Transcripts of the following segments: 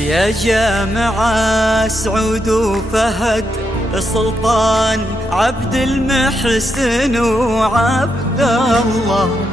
يا جامعة سعود وفهد سلطان عبد المحسن وعبد الله،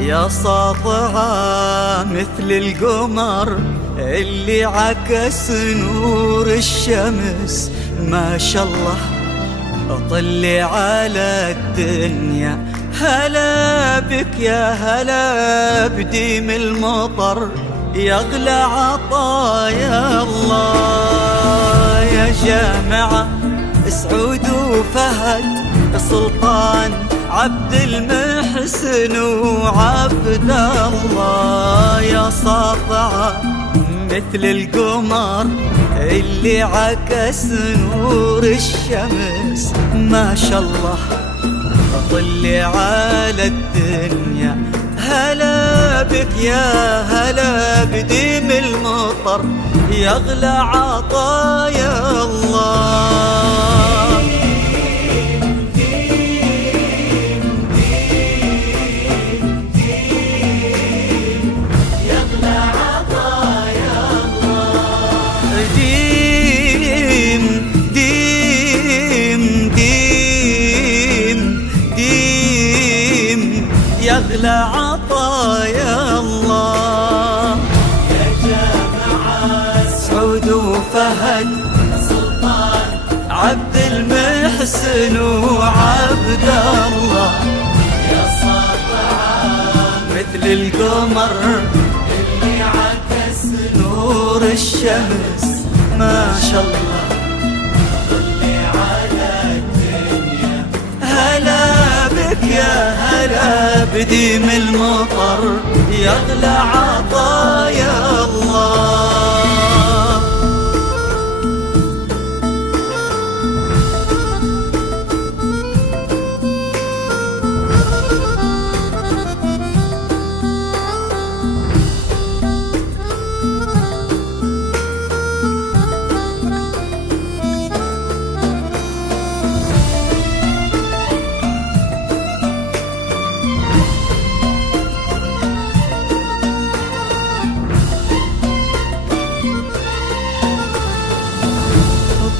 يا ساطعة مثل القمر اللي عكس نور الشمس، ما شاء الله طلي على الدنيا. هلا بك يا هلا بديم المطر، يغلى عطايا الله. يا جامعة سعود وفهد سلطان عبد المحسن وعبد الله، يا ساطعة مثل القمر اللي عكس نور الشمس، ما شاء الله طلي على الدنيا. هلا بك يا هلا بديم المطر، يغلى عطايا الله. يغلى عطايا الله. ديم ديم ديم ديم يغلى عطايا الله. يا جامعة سعود وفهد سلطان عبد المحسن وعبد الله، يا ساطعة مثل القمر اللي عكس نور الشمس، ما شاء الله طلي على الدنيا. هلا بك يا هلا بديم المطر، يغلى عطايا الله.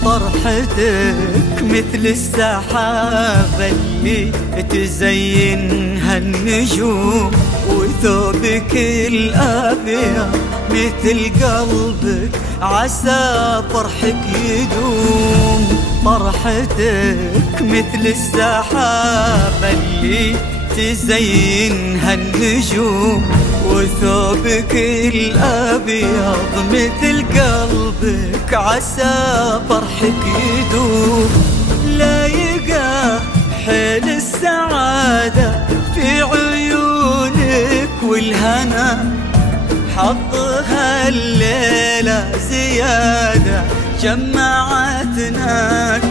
طرحتك مثل السحابة اللي تزينها النجوم، وثوبك الأبيض مثل قلبك عسى فرحك يدوم. طرحتك مثل السحابة اللي تزينها النجوم، وثوبك الأبيض مثل قلبك عسى فرحك يدوم. لايقة حيل السعادة في عيونك والهنا، حظها الليلة زيادة جمعتنا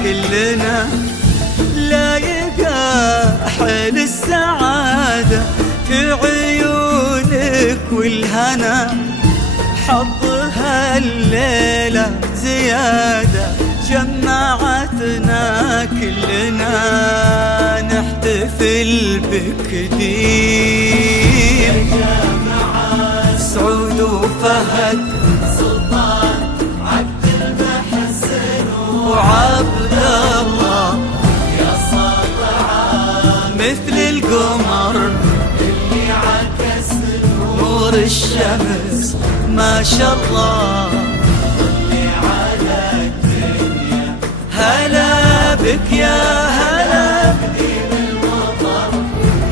كلنا. لايقة حيل السعادة في عيونك والهنا، حظها الليلة زيادة جمعتنا كلنا. نحتفل بك ديم سعود وفهد سلطان عبد المحسن وعبد الله، يا ساطعة مثل القمر اللي عكس نور الشمس، ما شاء الله طلي على الدنيا. هلا بك يا هلا بديم المطر،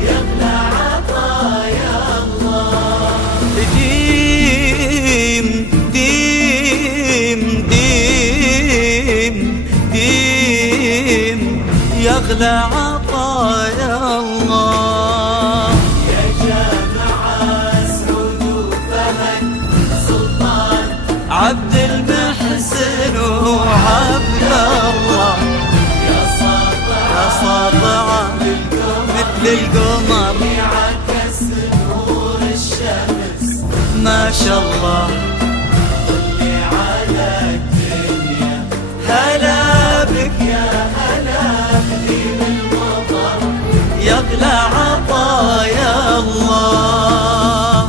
يغلى عطايا الله. ديم ديم ديم ديم يغلى عطايا الله. يا جامعة سعود وفهد سلطان عبد المحسن وعبد الله، يا ساطعة مثل القمر يعكس نور الشمس، ما شاء الله طلي على الدنيا. هلا بك يا هلا بديم المطر، يغلى عطايا الله.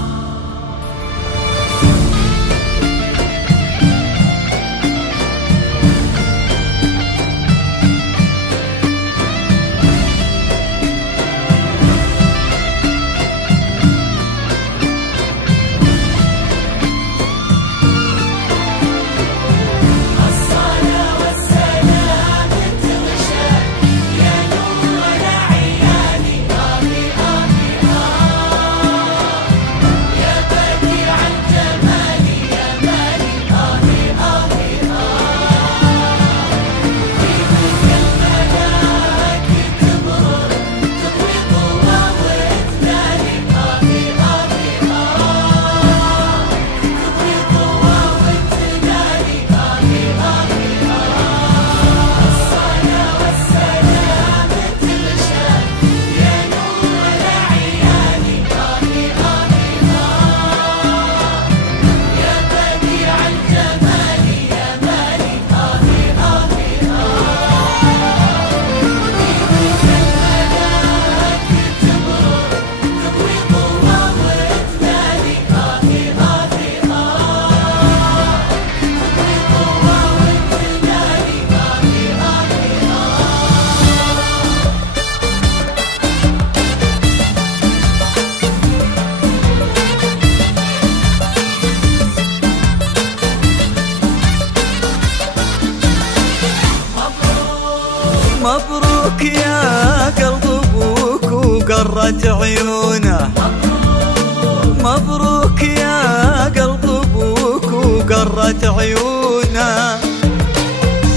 عيونه.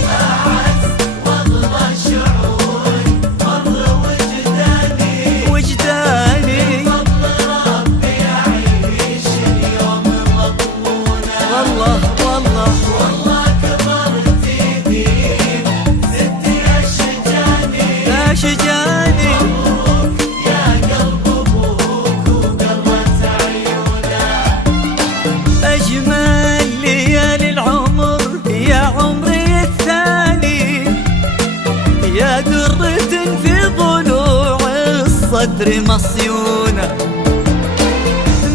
أعز والله شعور مر وجداني بفضل ربي أعيش اليوم مضمونة. والله كبرت يدين ستي أشجاني مبروك يا قلب أبوك وقرت عيونه. أجمل ليالي العمر يا عمري الثاني، يا درة في ضلوع الصدر مصيونة.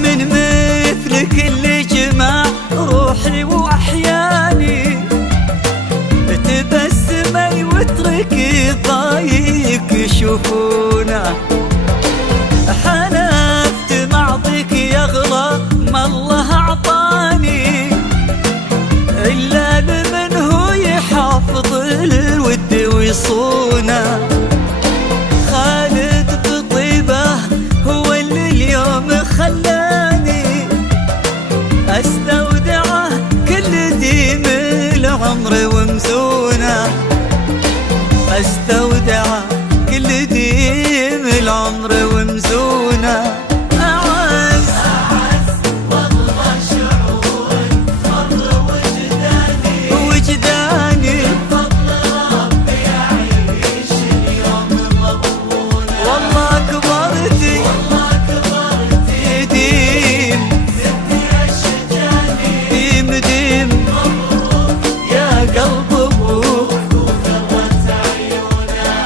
من مثلك اللي جمع روحي وأحياني، تبسمي واتركي ضايق يشوفونه. حلفت معطيك يغلى ما الله أعطاني، إلا لمن هو يحافظ الود ويصونه. خالد بطيبه هو اللي اليوم خلاني أستودعه كل ديم العمر ومزونه. أستودعه كل ديم العمر ومزونه. أعز والله شعور مر وجداني بفضل ربي أعيش اليوم مضمونة. والله كبرت يديم ستي أشجاني ديم مبروك يا قلب أبوك وقرت عيونه.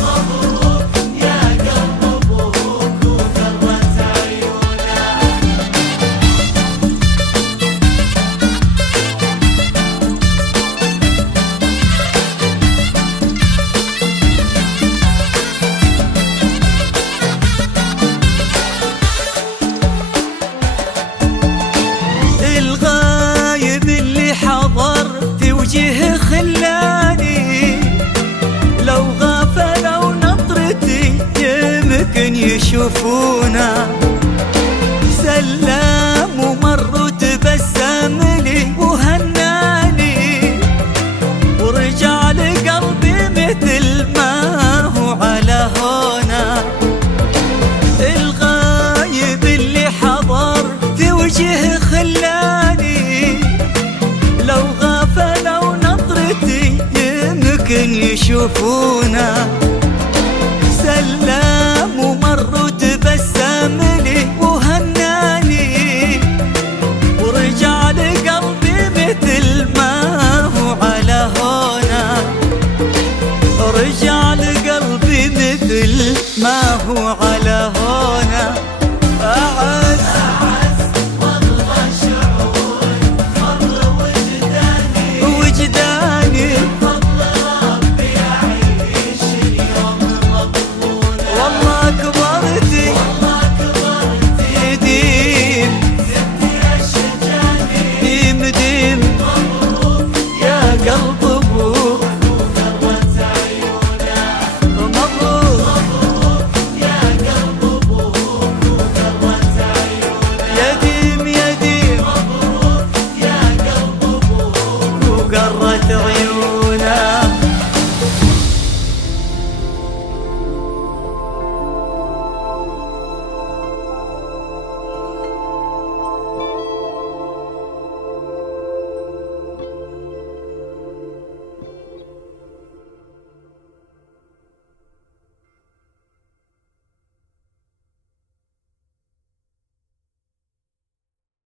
مبروك يا قلب أبوك وقرت عيونه. الغايب اللي حضر في وجهه خلاني، لو غافلوا نظرتي يمكن يشوفونا. سلام ومر وتبسم لي وهناني، ورجع لقلبي مثل ما هو على هونا. الغايب اللي حضر في وجهه خلاني، لو غافلوا نظرتي يمكن يشوفونا. سلام ومر وتبسم لي وهناني، ورجع لقلبي مثل ما هو على هونا. رجع لقلبي مثل ما هو على